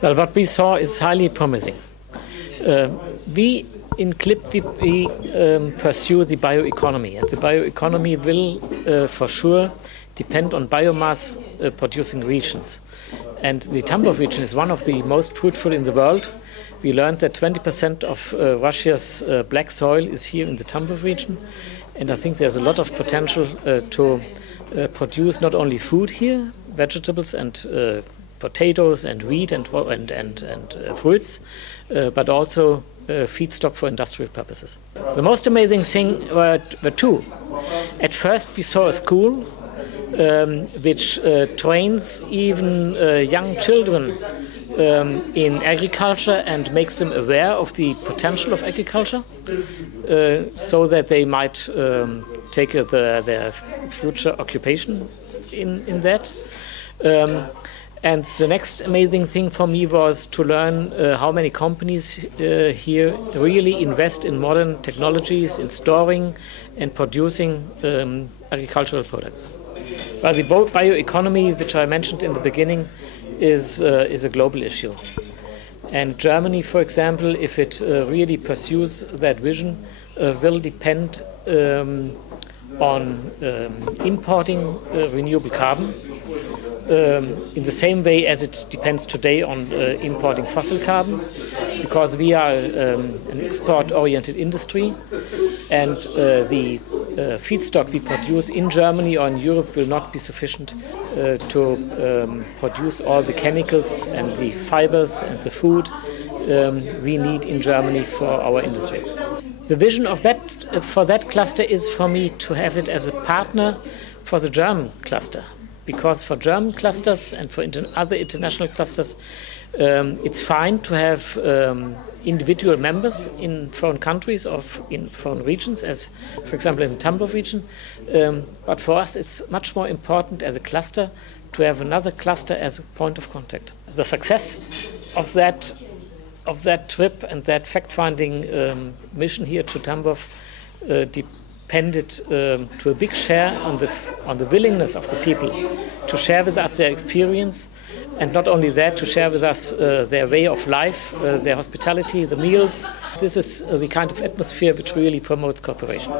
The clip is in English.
Well, what we saw is highly promising. We in CLIP pursue the bioeconomy, and the bioeconomy will for sure depend on biomass producing regions. And the Tambov region is one of the most fruitful in the world. We learned that 20% of Russia's black soil is here in the Tambov region, and I think there's a lot of potential to produce not only food here, vegetables and potatoes and wheat and fruits, but also feedstock for industrial purposes. The most amazing thing were two. At first we saw a school which trains even young children in agriculture and makes them aware of the potential of agriculture, so that they might take their future occupation in that. And the next amazing thing for me was to learn how many companies here really invest in modern technologies, in storing and producing agricultural products. Well, the bioeconomy, which I mentioned in the beginning, is a global issue. And Germany, for example, if it really pursues that vision, will depend on importing renewable carbon, in the same way as it depends today on importing fossil carbon, because we are an export-oriented industry, and the feedstock we produce in Germany or in Europe will not be sufficient to produce all the chemicals and the fibers and the food we need in Germany for our industry. The vision of that for that cluster is for me to have it as a partner for the German cluster. Because for German clusters and for other international clusters, it's fine to have individual members in foreign countries or in foreign regions, as for example in the Tambov region. But for us, it's much more important as a cluster to have another cluster as a point of contact. The success of that trip and that fact-finding mission here to Tambov depended to a big share on the willingness of the people to share with us their experience, and not only that, to share with us their way of life, their hospitality, the meals. This is the kind of atmosphere which really promotes cooperation.